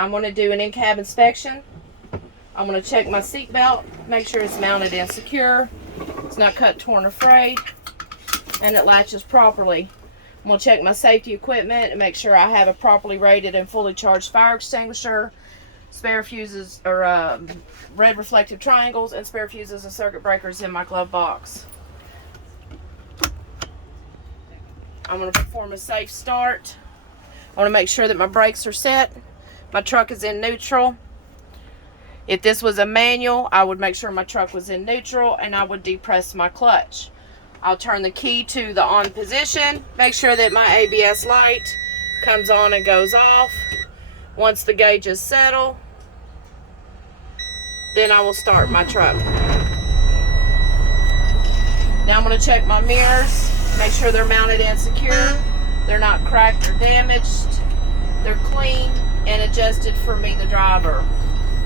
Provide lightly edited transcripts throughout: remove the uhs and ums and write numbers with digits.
I'm going to do an in-cab inspection. I'm going to check my seat belt, make sure it's mounted and secure, it's not cut, torn, or frayed, and it latches properly. I'm going to check my safety equipment and make sure I have a properly rated and fully charged fire extinguisher, spare fuses or red reflective triangles, and spare fuses and circuit breakers in my glove box. I'm going to perform a safe start. I want to make sure that my brakes are set. My truck is in neutral. If this was a manual, I would make sure my truck was in neutral and I would depress my clutch. I'll turn the key to the on position, make sure that my ABS light comes on and goes off. Once the gauges settle, then I will start my truck. Now I'm going to check my mirrors, make sure they're mounted and secure. They're not cracked or damaged. They're clean and adjusted for me, the driver.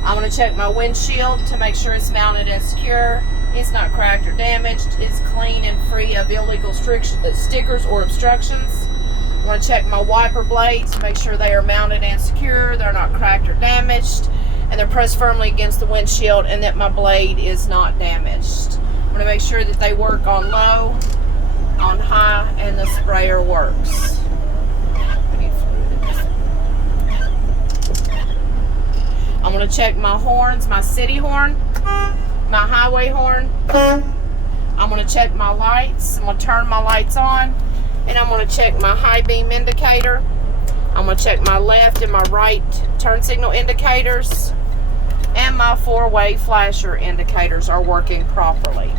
I'm going to check my windshield to make sure it's mounted and secure. It's not cracked or damaged. It's clean and free of illegal stickers or obstructions. I'm going to check my wiper blades, make sure they are mounted and secure. They're not cracked or damaged. And they're pressed firmly against the windshield and that my blade is not damaged. I'm going to make sure that they work on low, on high, and the sprayer works. I'm going to check my horns, my city horn, my highway horn. I'm going to check my lights. I'm going to turn my lights on. And I'm going to check my high beam indicator. I'm going to check my left and my right turn signal indicators. And my four-way flasher indicators are working properly.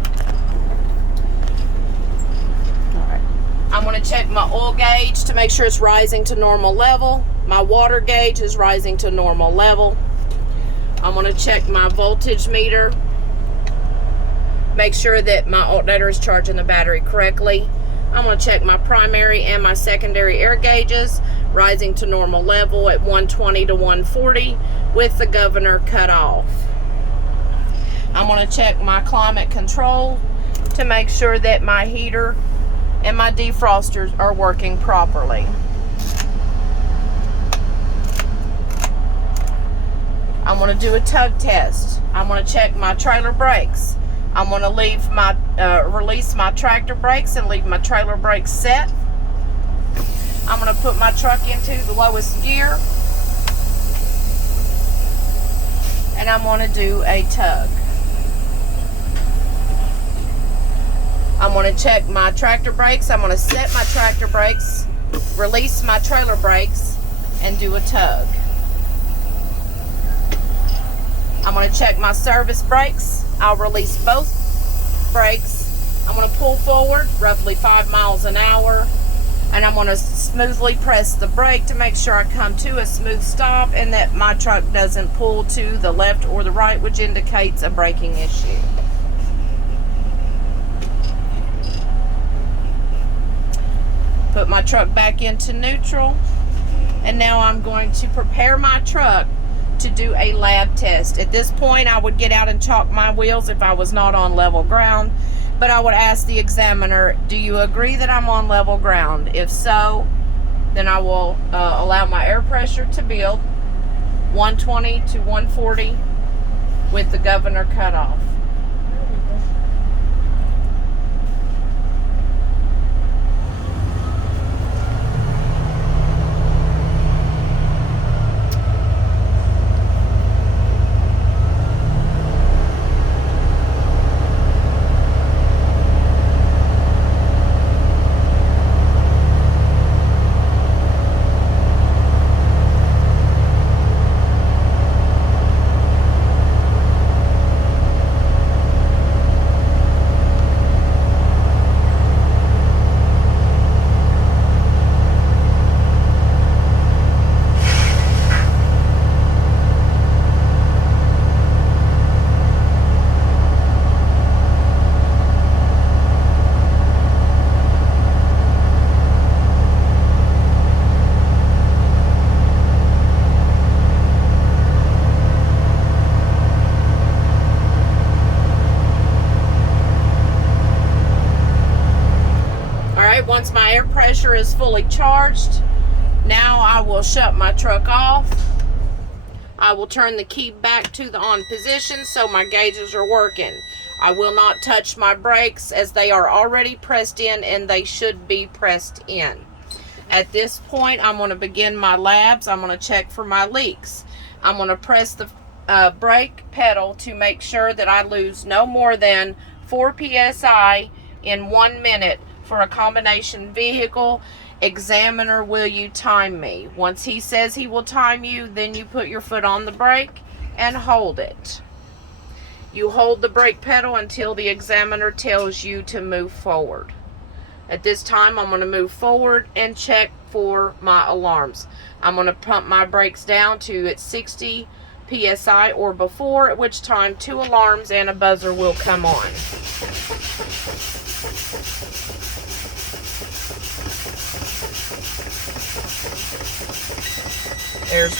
I'm going to check my oil gauge to make sure it's rising to normal level. My water gauge is rising to normal level. I'm going to check my voltage meter. Make sure that my alternator is charging the battery correctly. I'm going to check my primary and my secondary air gauges, rising to normal level at 120 to 140 with the governor cut off. I'm going to check my climate control to make sure that my heater and my defrosters are working properly. I'm going to do a tug test. I'm going to check my trailer brakes. I'm going to leave my release my tractor brakes and leave my trailer brakes set. I'm going to put my truck into the lowest gear. And I'm going to do a tug. I'm going to check my tractor brakes. I'm going to set my tractor brakes, release my trailer brakes, and do a tug. I'm going to check my service brakes. I'll release both brakes. I'm going to pull forward roughly 5 miles an hour. And I'm going to smoothly press the brake to make sure I come to a smooth stop and that my truck doesn't pull to the left or the right, which indicates a braking issue. Put my truck back into neutral. And now I'm going to prepare my truck to do a lab test. At this point, I would get out and chalk my wheels if I was not on level ground, but I would ask the examiner, do you agree that I'm on level ground? If so, then I will allow my air pressure to build 120 to 140 with the governor cut off. Once my air pressure is fully charged, now I will shut my truck off I will turn the key back to the on position so my gauges are working. I will not touch my brakes as they are already pressed in and they should be pressed in. At this point, I'm going to begin my labs. I'm going to check for my leaks. I'm going to press the brake pedal to make sure that I lose no more than 4 psi in 1 minute for a combination vehicle. Examiner, will you time me? Once he says he will time you, then you put your foot on the brake and hold it. You hold the brake pedal until the examiner tells you to move forward. At this time, I'm going to move forward and check for my alarms. I'm going to pump my brakes down to at 60 psi or before, at which time 2 alarms and a buzzer will come on. There's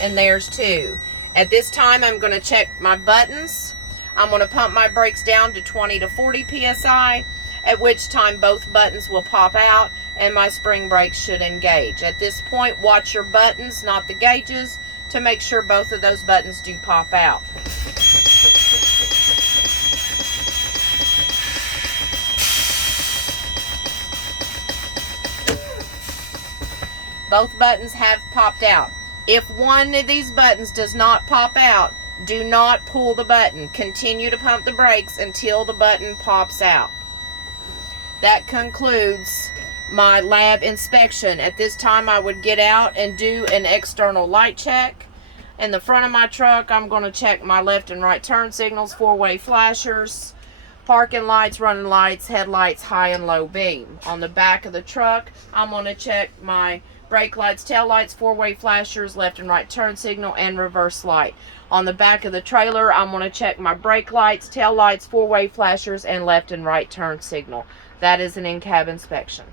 1 and there's 2. At this time, I'm going to check my buttons. I'm going to pump my brakes down to 20 to 40 psi, at which time both buttons will pop out and my spring brakes should engage. At this point, watch your buttons, not the gauges, to make sure both of those buttons do pop out. Both buttons have popped out. If one of these buttons does not pop out, do not pull the button. Continue to pump the brakes until the button pops out. That concludes my lab inspection. At this time, I would get out and do an external light check. In the front of my truck, I'm going to check my left and right turn signals, 4-way flashers, parking lights, running lights, headlights, high and low beam. On the back of the truck, I'm going to check my brake lights, tail lights, 4-way flashers, left and right turn signal, and reverse light. On the back of the trailer, I'm going to check my brake lights, tail lights, 4-way flashers, and left and right turn signal. That is an in-cab inspection.